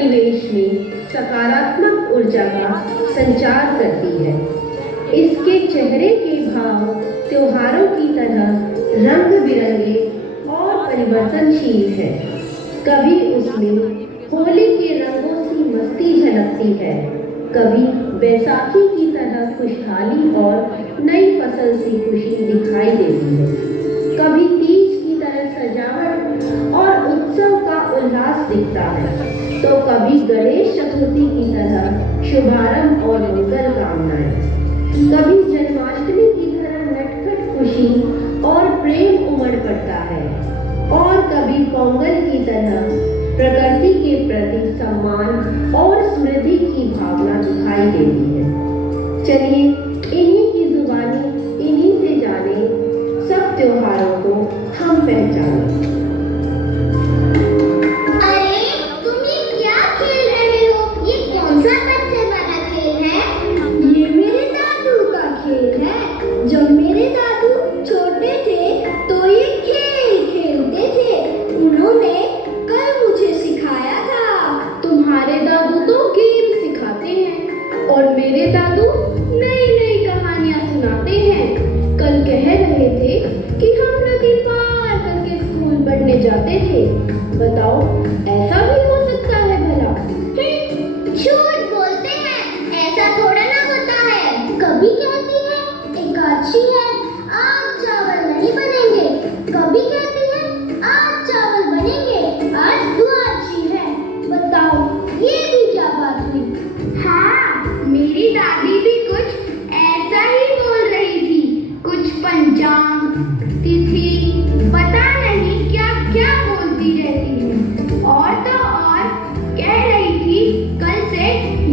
परिवेश में सकारात्मक ऊर्जा का संचार करती है। इसके चेहरे के भाव त्योहारों की तरह रंग बिरंगे और परिवर्तनशील है। कभी उसमें होली के रंगों सी मस्ती झलकती है, कभी बैसाखी की तरह खुशहाली और नई फसल सी खुशी दिखाई देती है, कभी तीज की तरह सजावट और उत्सव का उल्लास दिखता है, तो कभी गणेश चतुर्थी की तरह शुभारंभ और मंगल कामनाएं, कभी जन्माष्टमी की तरह नटखट खुशी और प्रेम उमड़ पड़ता है, और कभी पोंगल की तरह प्रकृति के प्रति सम्मान और समृद्धि की भावना दिखाई देती है। चलिए इन्हीं की जुबानी इन्हीं से जाने, सब त्योहारों को हम पहचानें। और मेरे दादू नई नई कहानियां सुनाते हैं। कल कह रहे थे कि हम नदी पार करके स्कूल पढ़ने जाते थे। बताओ ऐसा भी हो सकता है भला? झूठ बोलते हैं, ऐसा थोड़ा ना होता है। कभी कहती है एकादशी है, आज चावल नहीं बनेंगे, कभी कहती है आज चावल बनेंगे, आज द्वादशी है। बताओ ये भी क्या बात हुई? हाँ, मेरी दादी भी कुछ ऐसा ही बोल रही थी। कुछ पंचांग, तिथि, पता नहीं क्या क्या बोलती रहती है। और तो और कह रही थी कल से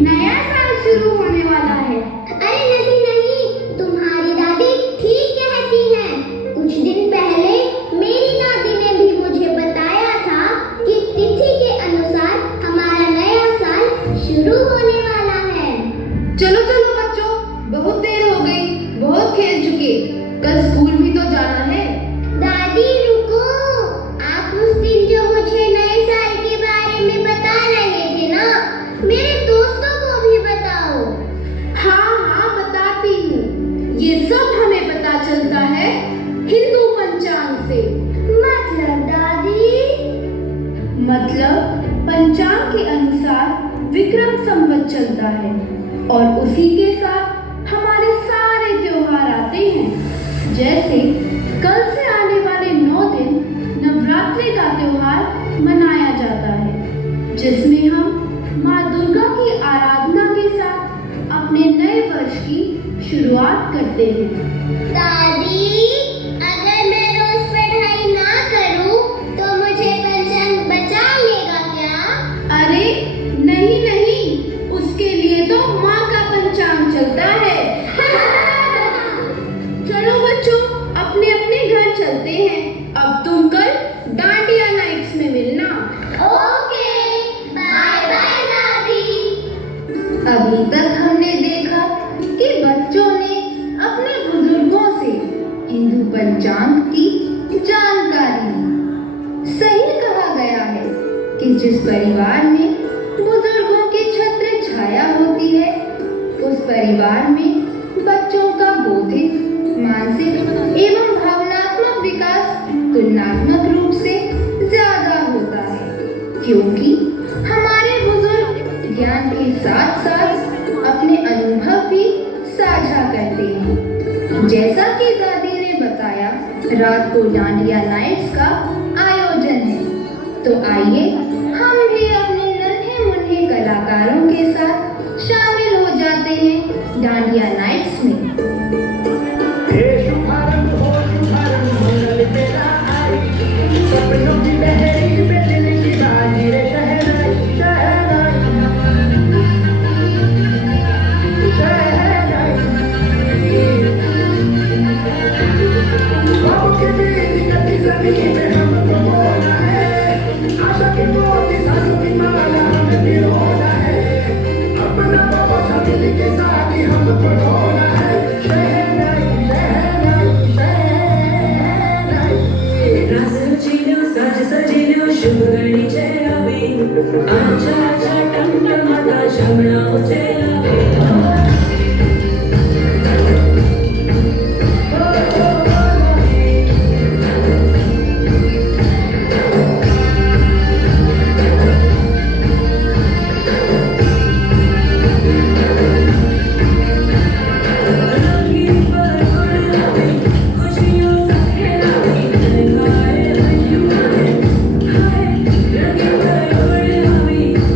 नया साल शुरू होने वाला है। अरे नहीं नहीं, तुम्हारी दादी ठीक कहती हैं। कुछ दिन पहले मेरी दादी ने भी मुझे बताया था कि तिथि के अनुसार हमारा नया साल शुरू होने वाला है। चलो चलो बच्चों, बहुत देर हो गई, बहुत खेल चुके, कल स्कूल भी तो जाना है। दादी रुको, आप उस दिन जो मुझे नए साल के बारे में बता रहे थे ना, मेरे दोस्तों को भी बताओ। हाँ हाँ बताती हूँ। ये सब हमें पता चलता है हिंदू पंचांग से। मतलब दादी? मतलब पंचांग के अनुसार विक्रम संवत चलता है और उसी के साथ हमारे सारे त्योहार आते हैं। जैसे कल से आने वाले 9 दिन नवरात्रि का त्योहार मनाया जाता है, जिसमें हम माँ दुर्गा की आराधना के साथ अपने नए वर्ष की शुरुआत करते हैं। दादी, अगर मैं रोज पढ़ाई ना करूं तो मुझे पंचांग बचा लेगा क्या? अरे नहीं नहीं, उसके लिए तो माँ का पंचांग चलता है। चलो बच्चों, अपने अपने घर चलते हैं। अब तुम कल डांडिया नाइट्स में मिलना। ओके, बाय बाय दादी। अभी तक हमने देखा कि बच्चों ने अपने बुजुर्गों से हिंदू पंचांग की जानकारी ली। सही कहा गया है कि जिस परिवार में बुजुर्गों की छत्र छाया होती है, उस परिवार में बच्चों का बौद्धिक, मानसिक एवं भावनात्मक विकास तुलनात्मक रूप से ज्यादा होता है, क्योंकि हमारे बुजुर्ग ज्ञान के साथ साथ अपने अनुभव भी साझा करते हैं। जैसा कि दादी ने बताया, रात को डांडिया नाइट्स का आयोजन है, तो आइए हम भी अपने नन्हे मुन्ने कलाकारों के साथ शामिल हो जाते हैं डांडिया नाइट्स में। सपनों की लहरी में दिल की रानी रे शहनाई शहनाई ख्वाबों के बीच कटी जमीन में हमको बोलना है, आशा की आचा आचा टमटमाता शमणावचेला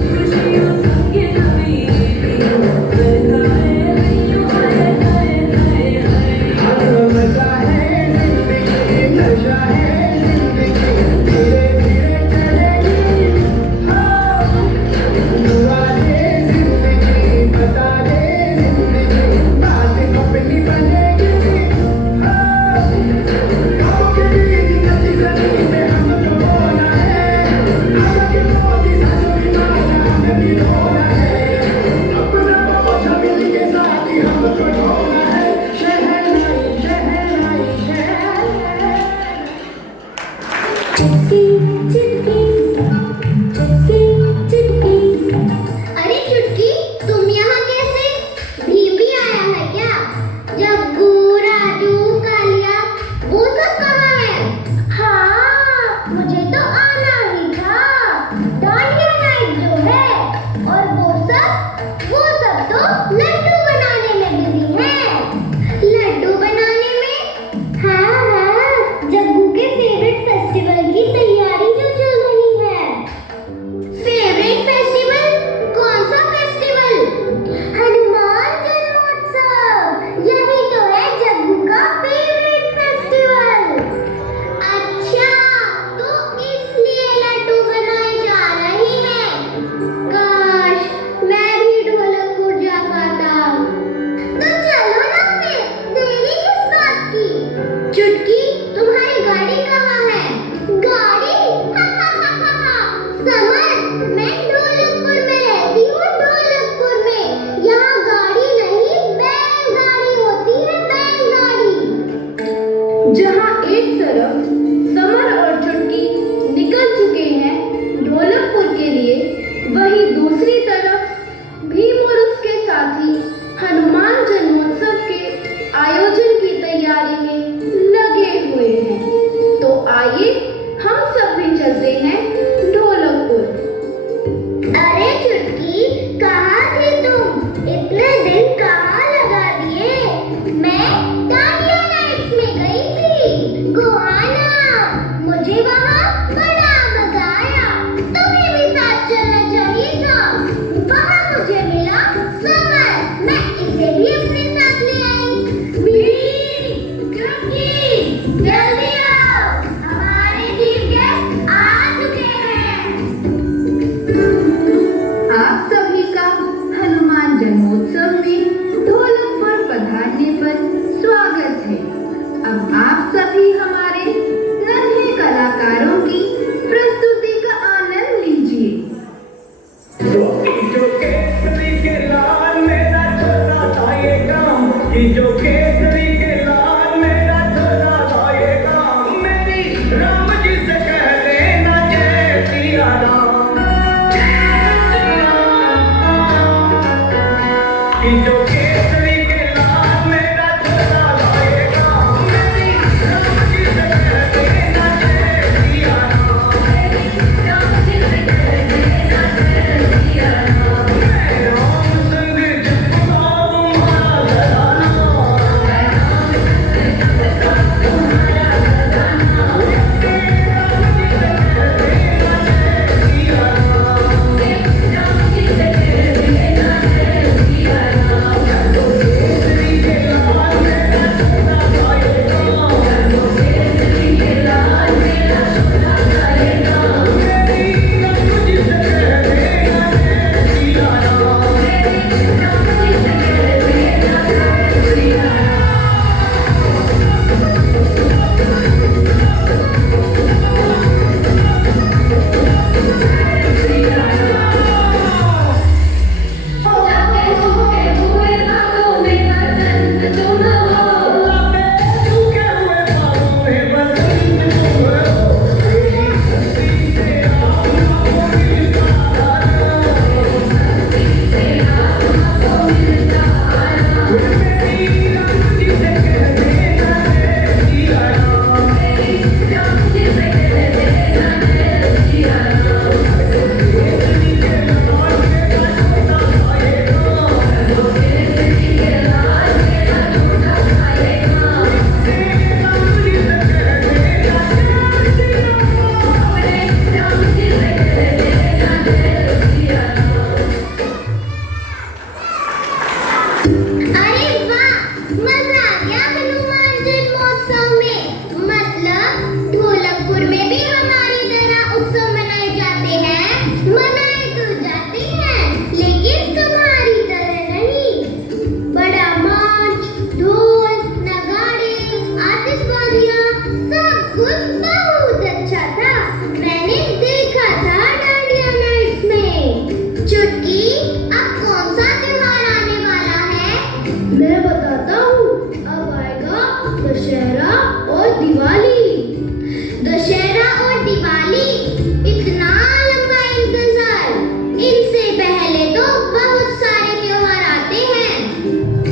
खुशियों संगे नवी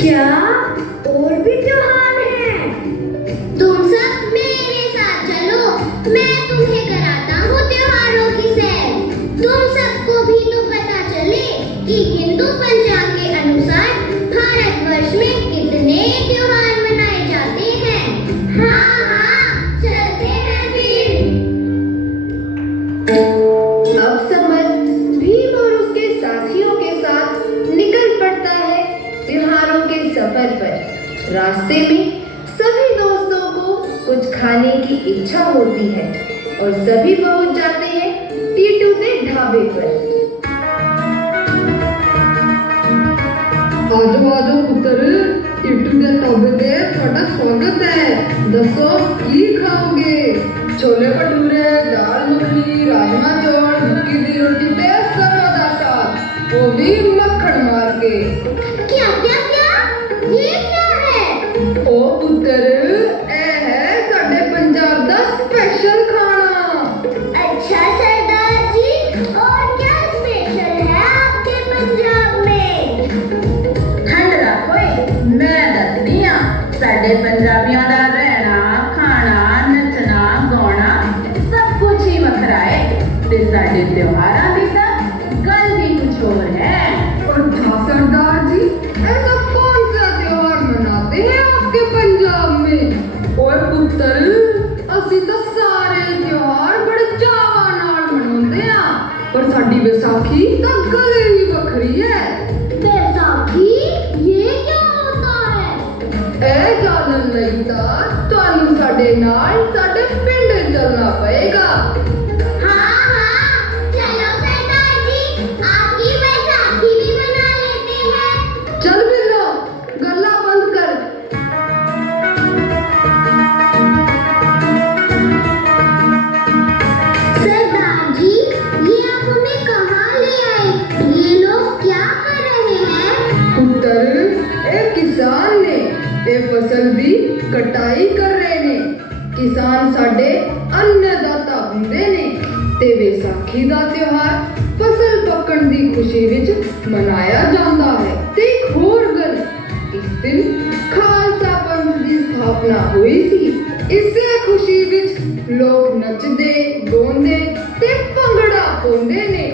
क्या और भी त्योहार हैं? तुम सब मेरे साथ चलो, मैं तुम्हें कराता हूँ त्योहारों की सैर। तुम सबको भी तो पता चले कि हिंदू पंचांग के अनुसार भारतवर्ष में कितने त्योहार मनाए जाते हैं। हाँ हाँ, चलते हैं फिर। अब समर भीम और उसके साथियों के साथ निकल पड़ता है त्योहारों के सफर पर। रास्ते में सभी दोस्तों को कुछ खाने की इच्छा होती है और सभी पहुंच जाते हैं टीटू के ढाबे पर। आजो आजो पुत्र, टीटू के ढाबे पे ਤੁਹਾਡਾ स्वागत है। दसो की खाओगे? छोले भटूरे, दाल मखनी, राजमा चौल, मक्की दी रोटी ते सरों दा साग, वो भी मक्खन मार के। क्या क्या क्या? ये क्या है? ओ पुत्र, ए है साडे पंजाब दा स्पेशल खाना। अच्छा सरदार जी, और क्या स्पेशल है आपके पंजाब में? ठंड रखो, मैं दसदी हां। साडे पंजाबियां दा रहना, खाना, नचना, गाना सब कुछ ही वखरा है। ते साडे त्योहारां दी तां गल ही कुछ और है। और हाँ सरदार जी, ऐसा कौन सा त्योहार मनाते हैं आपके पंजाब में? और पुत्र, ਅਸੀਂ ਤਾਂ ਸਾਰੇ त्योहार बड़े ਚਾਵਾਂ ਨਾਲ ਮਨਾਉਂਦੇ ਆ, पर ਸਾਡੀ ਵਿਸਾਖੀ ਤਾਂ ਗੱਲ ਹੀ ਵੱਖਰੀ ਹੈ। बैसाखी? ये क्या होता है? ਇਹ ਜਾਣਨ ਲਈ ਤਾਂ ਤੁਹਾਨੂੰ ਸਾਡੇ ਨਾਲ ਸਾਡੇ ਪਿੰਡ ਚੱਲਣਾ ਪਏਗਾ। हाँ हाँ, चलो सरदार जी, आपकी बैसाखी भी मना लेते हैं। ਚੱਲ ਬਿੱਲੋ, ਗੱਲਾਂ ਬੰਦ ਕਰ। सरदार जी, ये आप हमें कहाँ ले आए? ये लोग क्या कर रहे हैं? पुत्र, ਇਹ ਕਿਸਾਨ ਨੇ, ਇਹ ਫਸਲ ਦੀ ਕਟਾਈ ਕਰ ਰਹੇ ਨੇ। ਕਿਸਾਨ ਸਾਡੇ ਅੰਨਦਾਤਾ ਹੁੰਦੇ ਨੇ ਤੇ ਵਿਸਾਖੀ ਦਾ ਤਿਉਹਾਰ ਫਸਲ ਪੱਕਣ ਦੀ ਖੁਸ਼ੀ ਵਿੱਚ ਮਨਾਇਆ ਜਾਂਦਾ ਹੈ। ਤੇ ਇੱਕ ਹੋਰ ਗੱਲ, ਇਸ ਦਿਨ ਖਾਲਸਾ ਪੰਥ ਦੀ ਸਥਾਪਨਾ ਹੋਈ ਸੀ। ਇਸੇ ਖੁਸ਼ੀ ਵਿੱਚ ਲੋਕ ਨੱਚਦੇ, ਗਾਉਂਦੇ ਤੇ ਭੰਗੜਾ ਪਾਉਂਦੇ ਨੇ।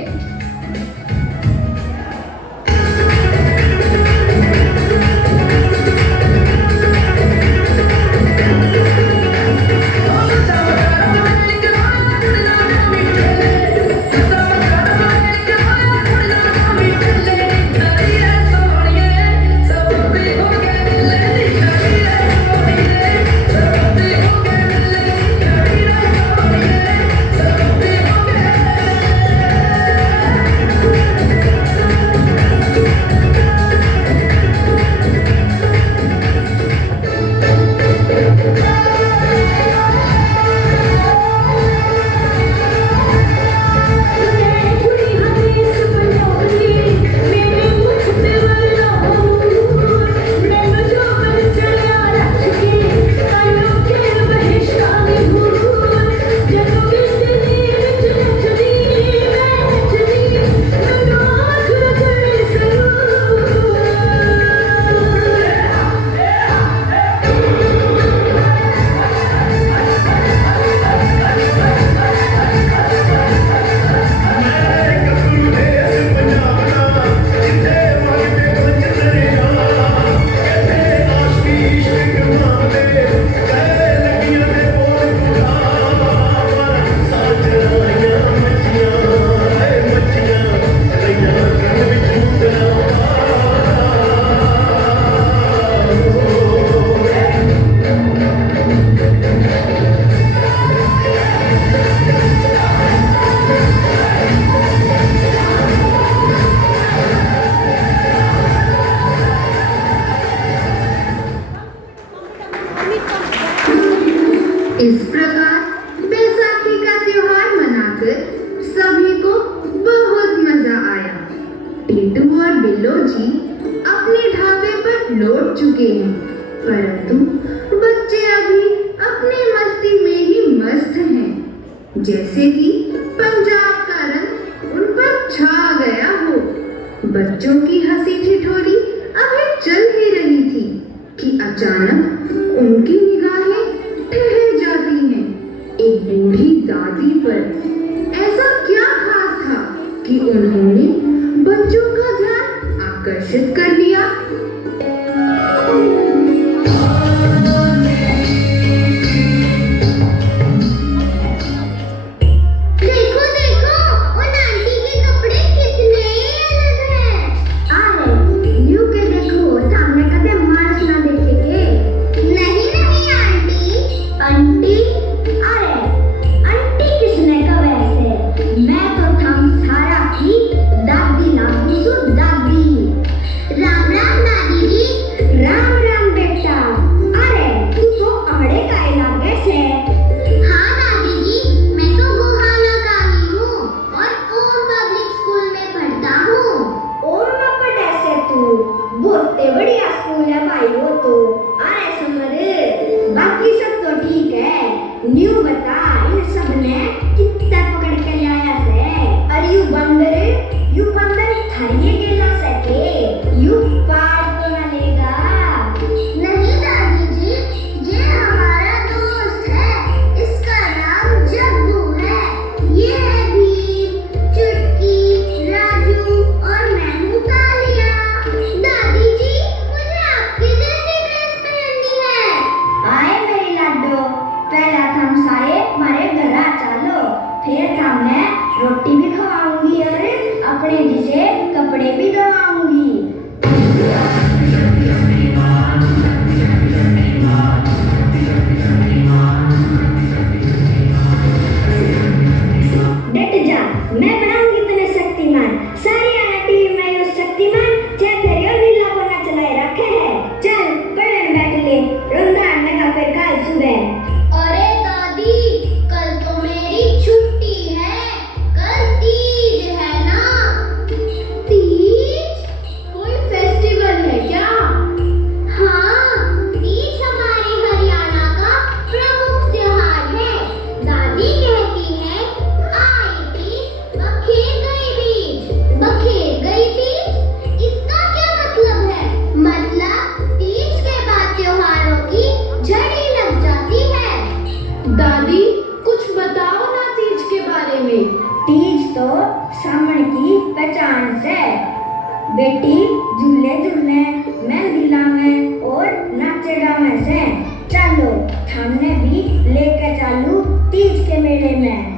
इस प्रकार बैसाखी का त्योहार मनाकर सभी को बहुत मजा आया। टीटू और बिल्लो जी अपने ढाबे पर लौट चुके हैं, परंतु बच्चे अभी अपनी मस्ती में ही मस्त हैं, जैसे कि पंजाब का रंग उन पर छा गया हो। बच्चों की हंसी ठिठोली अभी चल ही रही थी अचानक उनकी निगाहें ठहर जाती हैं एक बूढ़ी दादी पर। ऐसा क्या खास था कि उन्होंने बच्चों का ध्यान आकर्षित कर लिया? देखो देखो, उन आंटी के कपड़े कितने अलग हैं। अरे न्यू के देखो, सामने कदे मार्च ना देखेंगे। नहीं नहीं आंटी। आंटी? अरे आंटी किसने कहा वैसे? मैं तो थम सारा की दादी ना पूछो दादी। राम राम दादी जी। राम राम बेटा। अरे तू तो आड़े का इलाके से। हाँ दादी जी, मैं तो गोहाना का ही हूँ और ओम पब्लिक स्कूल में पढ़ता हूँ। ओम में पढ़े से तू बहुत बढ़िया स्कूल है भाई वो तो। अरे समझ, बाकी सब तो ठीक है। न्यू बता, इन सब ने कितना पकड़ के लाया से? अरे यू बंदर थारिये गेला सके, यू पार तो ना लेगा। नहीं दादी जी, ये हमारा दोस्त है, इसका नाम जग्गू है। ये है भीम, चुटकी, राजू और मैं हूँ कालिया। दादी जी, मुझे आपकी जैसी ड्रेस पहननी है। आए मेरी लाडो, पहले हम सारे हमारे घर आ चलो, फिर हमने रोटी भी खवाऊंगी और अपने जिसे कपड़े भी धोवाऊंगी। डट जा, मैं बनाऊंगी तने शक्तिमान। सारी आंटी मैं यो शक्तिमान जे फेरियो लीला बना चलाए रखे है। चल पढ़ने बैठ ले, रोंदा आने का फिर कल सुबह। अरे दादी, कल तो मेरी छुट्टी है, कल तीज है ना। तीज? कोई फेस्टिवल है क्या? हाँ, तीज हमारे हरियाणा का प्रमुख त्योहार है। दादी कहती है आई तीज बखेर गई बीज। बखेर गई बीज, इसका क्या मतलब है? मतलब तीज के बाद त्योहारों की झड़ी लग जाती है। दादी कुछ बताओ ना तीज के बारे में। तीज तो सावन की पहचान से। बेटी झूले झूलने, मेहंदी लावे और नाचे गावे से। चलो हमने भी लेके चालू तीज के मेले में।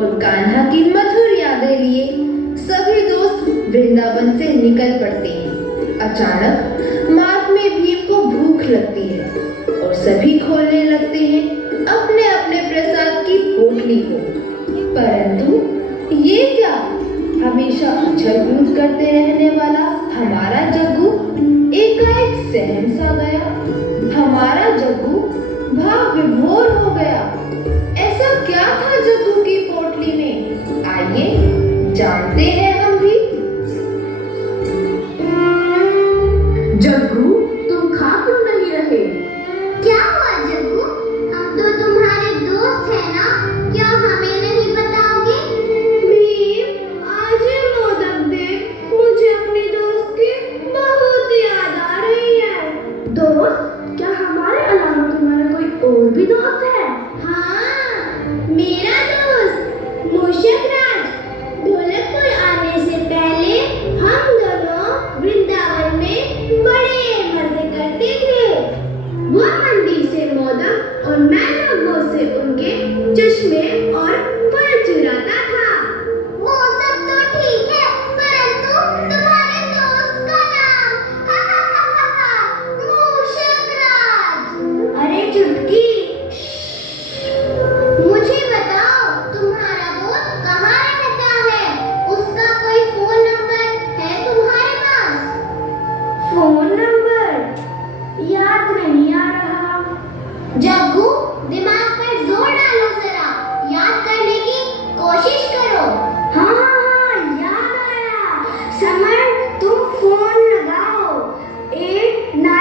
और कान्हा की मधुर यादें लिए सभी दोस्त वृंदावन से निकल पड़ते हैं। अचानक मार्ग में भीम को भूख लगती है और सभी खोलने लगते हैं अपने अपने प्रसाद की पोटली को। परंतु ये क्या, हमेशा उछल कूद करते रहने वाला हमारा जग्गू एकाएक सहम सा गया। हमारा जग्गू भाव विभोर हो गया। ऐसा क्या था जग्गू की पोटली में, आइए जानते हैं हम भी। जग्गू, तुम खा क्यों नहीं रहे? क्या हुआ जग्गू? हम तो तुम्हारे दोस्त हैं ना, क्या हमें नहीं बताओगे? भीम, आज ये मोदक देख, मुझे अपने दोस्त की बहुत याद आ रही है। दोस्त? क्या हमारे अलावा तुम्हारा कोई और भी दोस्त है? हाँ, मेरा दोस्त मूषक राज। ढोलकपुर आने से पहले हम दोनों वृंदावन में बड़े मजे करते थे। वो मंडी से मोदक और मैं लोगों से उनके चश्मे और फल चुराता था। वो सब तो ठीक है, परंतु तुम्हारे दोस्त का नाम मूषक राज। अरे चुटकी, मुझे बताओ तुम्हारा दोस्त कहाँ रहता है? उसका कोई फोन नंबर है तुम्हारे पास? फोन नंबर याद नहीं आ रहा। जग्गू, दिमाग पर जोर डालो जरा, याद करने की कोशिश करो। हाँ, याद आया। समर, तुम फोन लगाओ। 89301.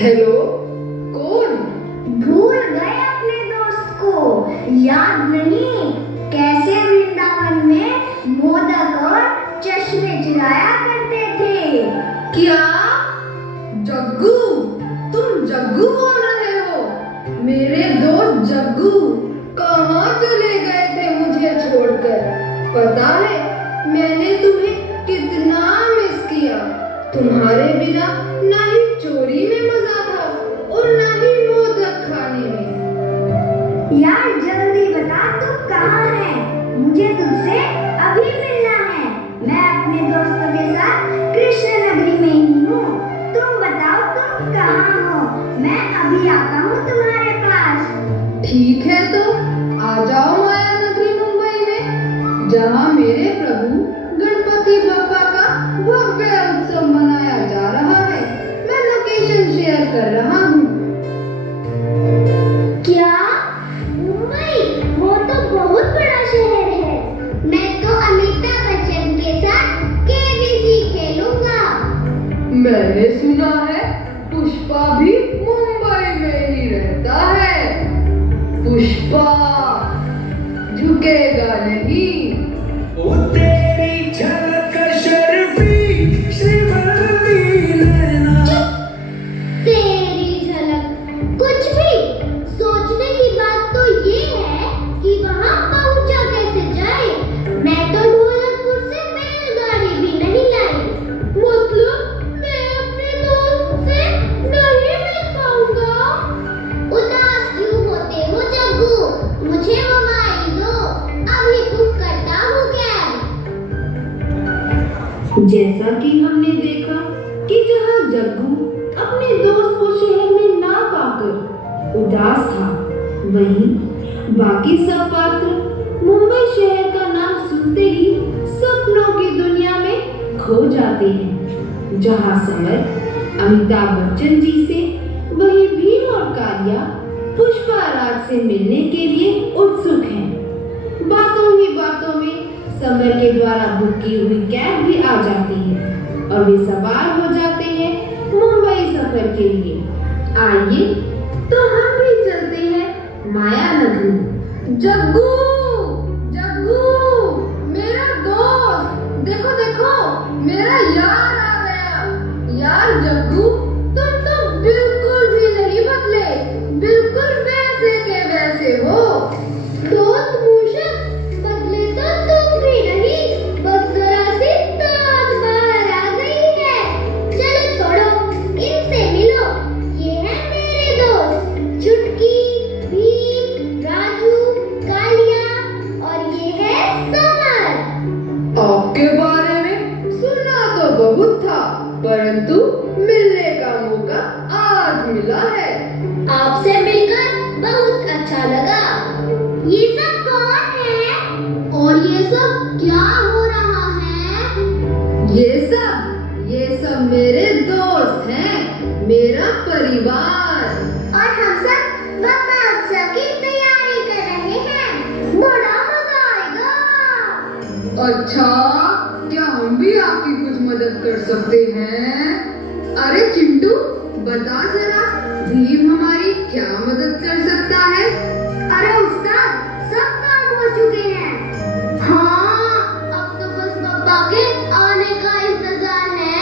हेलो, कौन? भूल गए अपने दोस्त को? याद नहीं? कैसे वृंदावन में मोदक और चश्मे चुराया करते थे? क्या? जग्गू, तुम जग्गू बोल रहे हो? मेरे दोस्त जग्गू कहाँ चले गए थे मुझे छोड़कर? पता है मैंने तुम्हें कितना मिस किया। तुम्हारे बिना ना ही चोरी में मजा था और ना ही मोदक खाने में। यार जल्दी बता, तुम कहाँ है? मुझे तुमसे अभी मिलना है। मैं अपने दोस्तों के साथ कृष्ण नगरी में ही हूँ। तुम बताओ तुम कहाँ हो? मैं अभी आता हूँ तुम्हारे पास। ठीक है तो आ जाओ माया नगरी मुंबई में, जहाँ मेरे प्रभु गणपति बप्पा का भव्य उत्सव मनाया जा रहा है। मैं लोकेशन शेयर कर रहा हूँ। क्या? मुंबई? वो तो बहुत बड़ा शहर है। मैं तो अमिताभ बच्चन के साथ केबीसी खेलूंगा। मैंने सुना है पुष्पा भी मुंबई में ही रहता है। पुष्पा झुकेगा नहीं। ओ तेरी झलक शर्फी श्रीवल्ली नैना। तेरी झलक कुछ भी। सोचने की बात तो ये है कि वहाँ पहुँचा कैसे जाए। मैं तो ढोलकपुर से बैलगाड़ी भी नहीं लाई। मतलब मैं अपने दोस्त से नहीं मिल पाऊंगा। उदास क्यों होते हो जग्गू? मुझे मोबाइल दो, अभी बुक करता हूँ कैब। जैसा कि हमने देखा कि जहाँ जग्गू अपने दोस्त को शहर में ना पाकर उदास था, वहीं बाकी सब पात्र मुंबई शहर का नाम सुनते ही सपनों की दुनिया में खो जाते हैं। जहाँ समर अमिताभ बच्चन जी से, वहीं भीम और कालिया पुष्पा राज से मिलने के लिए उत्सुक हैं। बातों ही बातों में समर के द्वारा बुक की हुई कैब भी आ जाती है और वे सवार हो जाते हैं मुंबई सफर के लिए। आइए तो हम भी चलते हैं माया नगरी। जग्गू, जग्गू, मेरा दोस्त, देखो देखो मेरा यार आ गया। यार जग्गू, तुम तो बिल्कुल भी नहीं बदले, बिल्कुल वैसे के वैसे हो। दोस्त मूषक, बदले तो तुम भी नहीं, बस आपके बारे में सुना तो बहुत था, परंतु मिलने का मौका आज मिला है। आपसे मिलकर बहुत अच्छा लगा। ये सब कौन है और ये सब क्या हो रहा है? ये सब मेरे दोस्त हैं, मेरा परिवार। और हम सब बब्बा उत्सव की तैयारी कर रहे हैं। बड़ा मजा आएगा। अच्छा, क्या हम भी आपकी कुछ मदद कर सकते हैं? अरे चिंटू, बता जरा, भीम हमारी क्या मदद कर सकता है? अरे उस्ताद, सब काम हो चुके हैं। हाँ, अब तो बस बब्बा के आने का इंतजार है।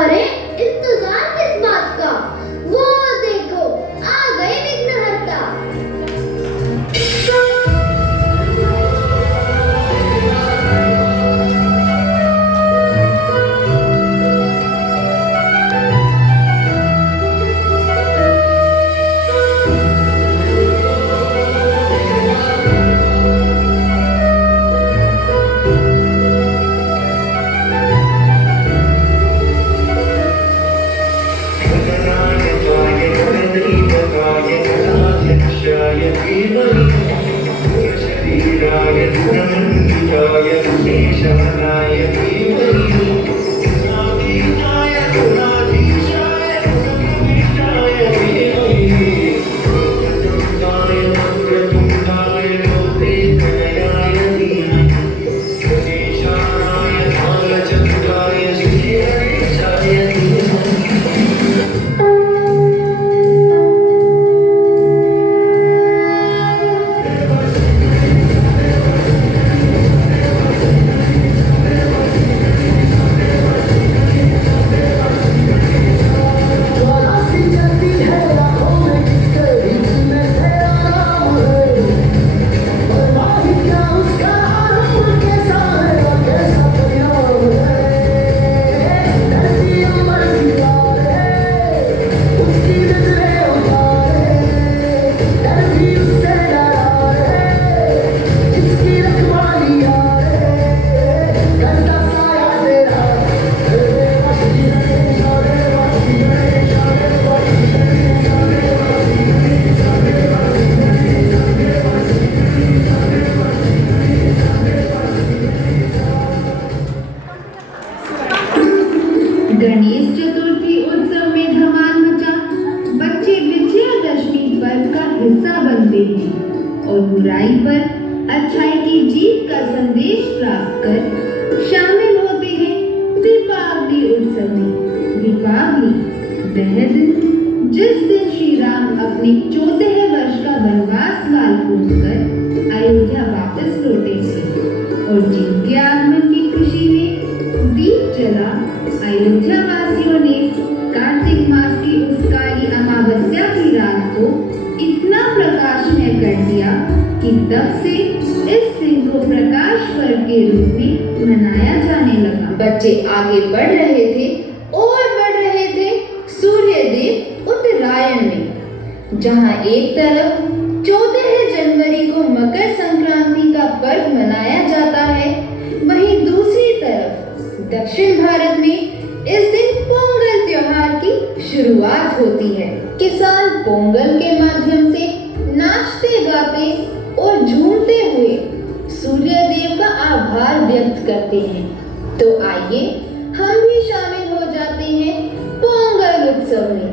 अरे इंतजार किस बात का? वो देखो, आ गए विघ्नहर्ता। गणेश चतुर्थी उत्सव में धमाल मचा। बच्चे विजयादशमी पर्व का हिस्सा बनते हैं और बुराई पर अच्छाई की जीत का संदेश प्राप्त कर शामिल होते हैं दीपावली उत्सव में। दीपावली वह दिन जिस दिन श्री राम अपने 14वें वर्ष का वनवास काल पूर्ण कर अयोध्या वापस लौटे थे और जिनके आगमन की खुशी में दीप जला अयोध्या वासियों ने कार्तिक मास की उस काली अमावस्या की रात को इतना प्रकाशमय कर दिया कि तब से इस दिन को प्रकाश पर्व के रूप में मनाया जाने लगा। बच्चे आगे बढ़ रहे थे और बढ़ रहे थे सूर्य देव उत्तरायण में, जहां एक तरफ 14 जनवरी को मकर संक्रांति का पर्व मनाया जाता है, वहीं दूसरी तरफ दक्षिण भारत में इस दिन पोंगल त्योहार की शुरुआत होती है। किसान पोंगल के माध्यम से नाचते गाते और झूमते हुए सूर्य देव का आभार व्यक्त करते हैं। तो आइए हम भी शामिल हो जाते हैं पोंगल उत्सव में।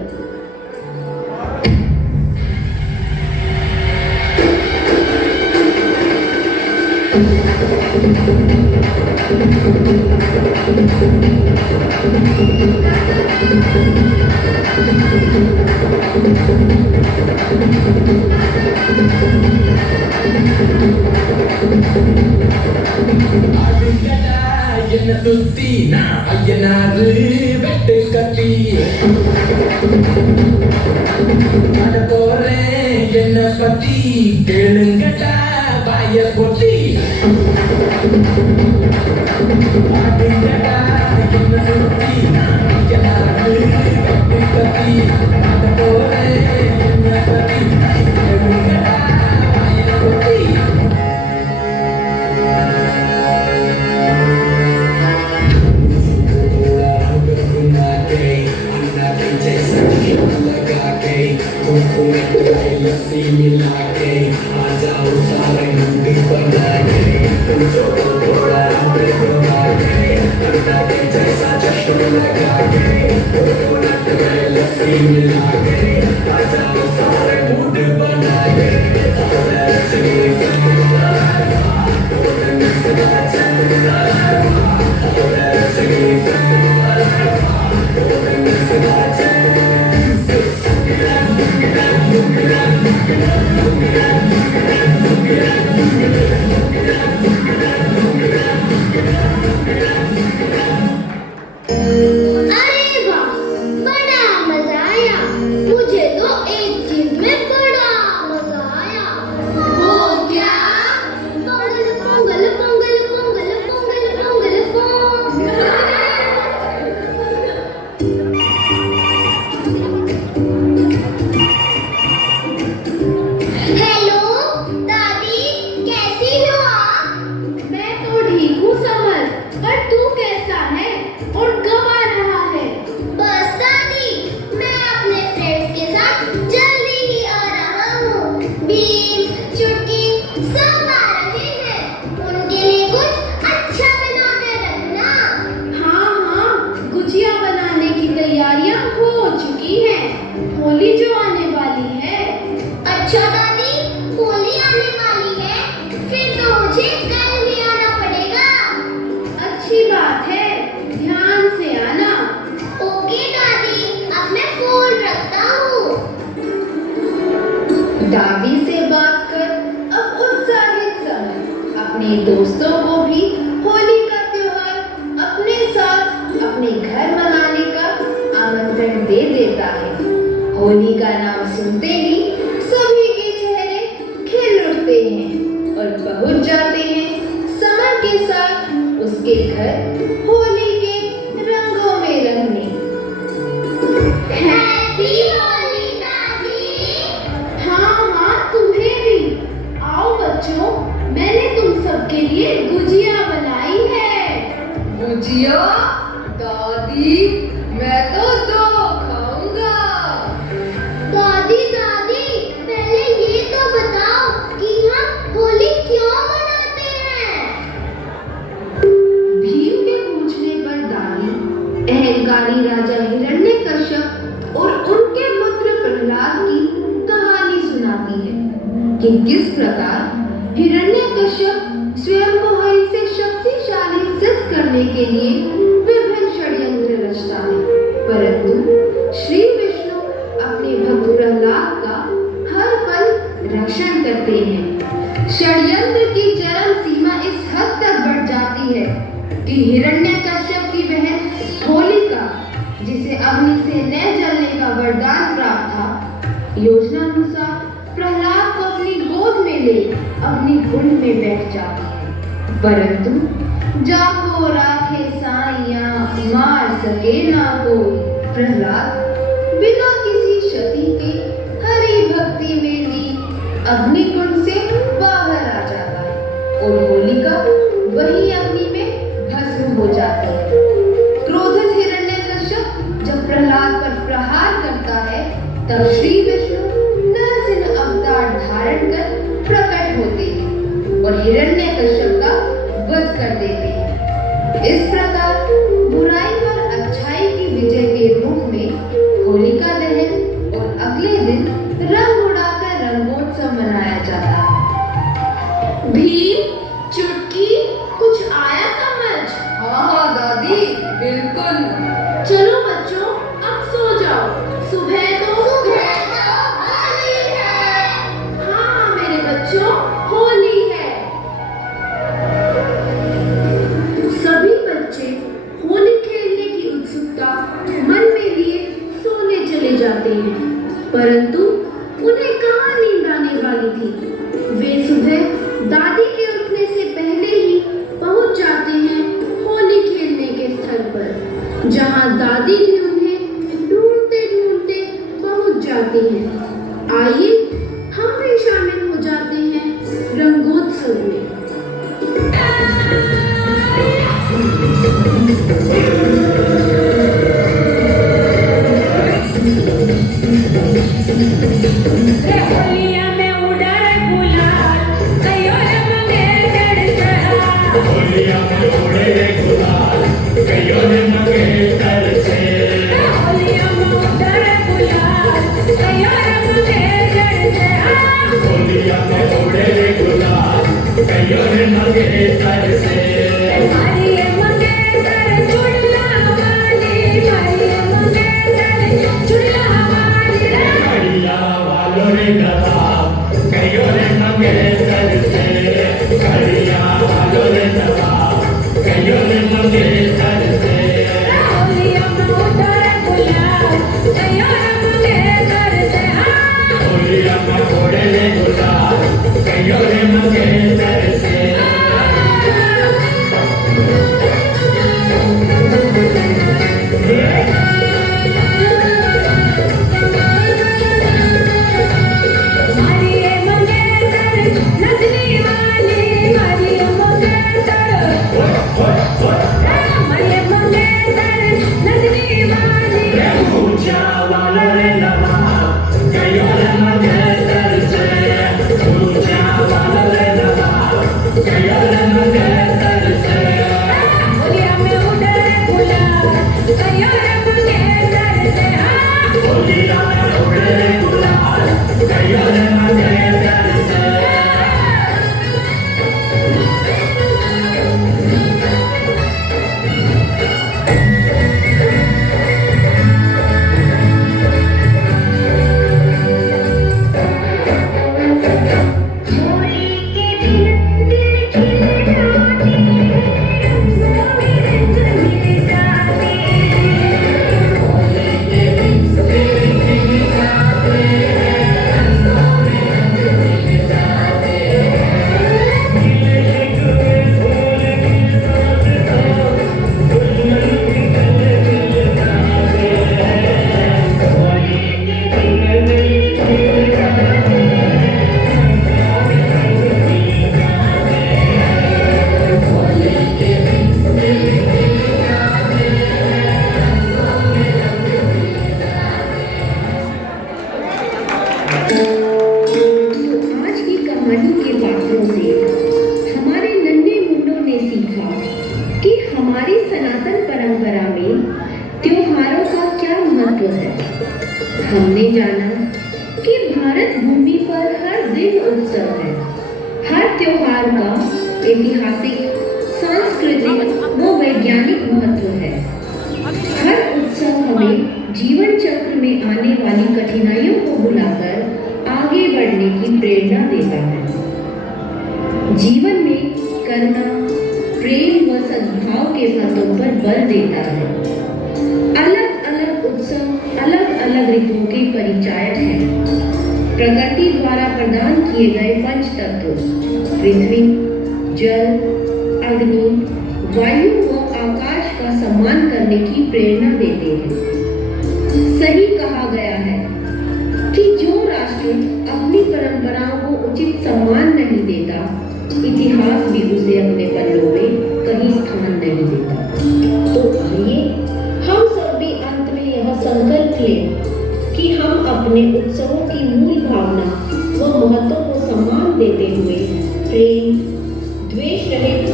என்ன சுத்தி நான் ஐயனாரு வெட்டு கட்டி அட போறேன் என்ன பத்தி கேளுங்கடா பாய பொட்டி ஆடுங்கடா என்ன சுத்தி நான் ஐயனாரு வெட்டு கட்டி அட போறேன் என்ன பத்தி கேளுங்கடா பாய பொட்டி लस्सी मिला के आ जाओ सारे मुंडी बना के पूछो तो थोड़ा हमरे घुमा के अंडा के जैसा जश्न लगा के कोकोनट में लस्सी मिला के आ जाओ सारे मुंडी बना के अरे वाह, बड़ा मजा आया। मुझे तो एक चीज में बड़ा मजा आया। वो क्या? पोंगल पोंगल पोंगल पोंगल पोंगल पोंगल पोंगल। हेलो दादी, कैसी हो आप? मैं तो ठीक हूँ समर, पर तू कैसा है और कब आ रहा है? बस दादी, मैं अपने फ्रेंड्स के साथ जल्दी ही आ रहा हूँ। भीम, चुटकी सब आ रहे हैं। उनके लिए कुछ अच्छा बना कर रखना। हाँ हाँ, गुजिया बनाने की तैयारियां हो चुकी हैं। होली जो आने वाली है। अच्छा दादी, होली आने वाली है, फिर तो मुझे कल ही आना पड़ेगा। अच्छी बात है, ध्यान से आना। ओके दादी, अब मैं फोन रखता हूँ। दादी से बात कर अब उत्साहित समर अपने दोस्तों को भी होली का त्योहार अपने साथ अपने घर मनाने का आमंत्रण दे देता है। होली का नाम सुनते ही सभी के चेहरे खिल उठते हैं और पहुंच जाते हैं समर के साथ उसके घर होली के रंगों में रंगने। हैप्पी होली दादी। हाँ हाँ, तुम्हें भी। आओ बच्चों, मैंने तुम सबके लिए गुजिया बनाई है। गुजिया? दादी, मैं तो दो खाऊंगा। दादी दादी, पहले ये तो बताओ कि हम होली क्यों मनाते हैं? भीम के पूछने पर दादी अहंकारी राजा हिरण्यकश्यप और उनके पुत्र प्रहलाद की कहानी सुनाती है कि किस प्रकार हिरण्यकश्यप स्वयं को हरि से शक्तिशाली सिद्ध करने के लिए विभिन्न षड्यंत्र रचता है, परंतु श्री विष्णु अपने भक्त प्रहलाद का हर पल रक्षण करते हैं। षड्यंत्र की चरम सीमा इस हद तक बढ़ जाती है कि हिरण्यकश्यप की बहन होलिका, जिसे अग्नि से न जलने का वरदान प्राप्त था, योजनानुसार प्रहलाद को अपनी गोद में ले अपनी कुंड में बैठ जाती है, परंतु जाको राखे साइया मार सके ना कोई। प्रहलाद बिना किसी क्षति के हरि भक्ति में ली अग्निकुंड से बाहर आ जाता है और होलिका वही अग्नि में भस्म हो जाती है। क्रोधित हिरण्यकश्यप जब प्रहलाद पर प्रहार करता है, तब श्री विष्णु नरसिंह अवतार धारण कर प्रकट होते हैं और हिरण्यकश्यप का वध कर देते हैं। इस प्रकार बुराई पर अच्छाई की विजय के रूप में होलिका दहन और अगले दिन रंग उड़ाकर रंगोत्सव मनाया जाता है। भीम, चुटकी, कुछ आया समझ? हाँ हाँ दादी, बिल्कुल। चलो बच्चों, अब सो जाओ। सुबह तो होली है। हाँ मेरे बच्चों, होली है। सभी बच्चे हमने जाना कि भारत भूमि पर हर दिन उत्सव है। हर त्योहार का ऐतिहासिक, सांस्कृतिक व वैज्ञानिक महत्व है। हर उत्सव हमें जीवन चक्र में आने वाली कठिनाइयों को भुलाकर आगे बढ़ने की प्रेरणा देता है। जीवन में करुणा, प्रेम व सद्भाव के बातों पर बल देता है। अलग अलग उत्सव अलग अलग ऋतुओं के परिचायक हैं। प्रकृति द्वारा प्रदान किए गए पंच तत्व पृथ्वी, जल, अग्नि, वायु व आकाश का सम्मान करने की प्रेरणा देते हैं। सही कहा गया है कि जो राष्ट्र अपनी परंपराओं को उचित सम्मान नहीं देता, इतिहास भी उसे अपने पन्नों में कहीं स्थान नहीं देता। तो आइए हम सब भी अंत में यह संकल्प लें कि हम अपने उत्सवों की मूल भावना व महत्व को सम्मान देते हुए प्रेम, द्वेष रहित,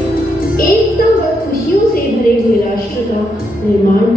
एकता व खुशियों से भरे हुए राष्ट्र का निर्माण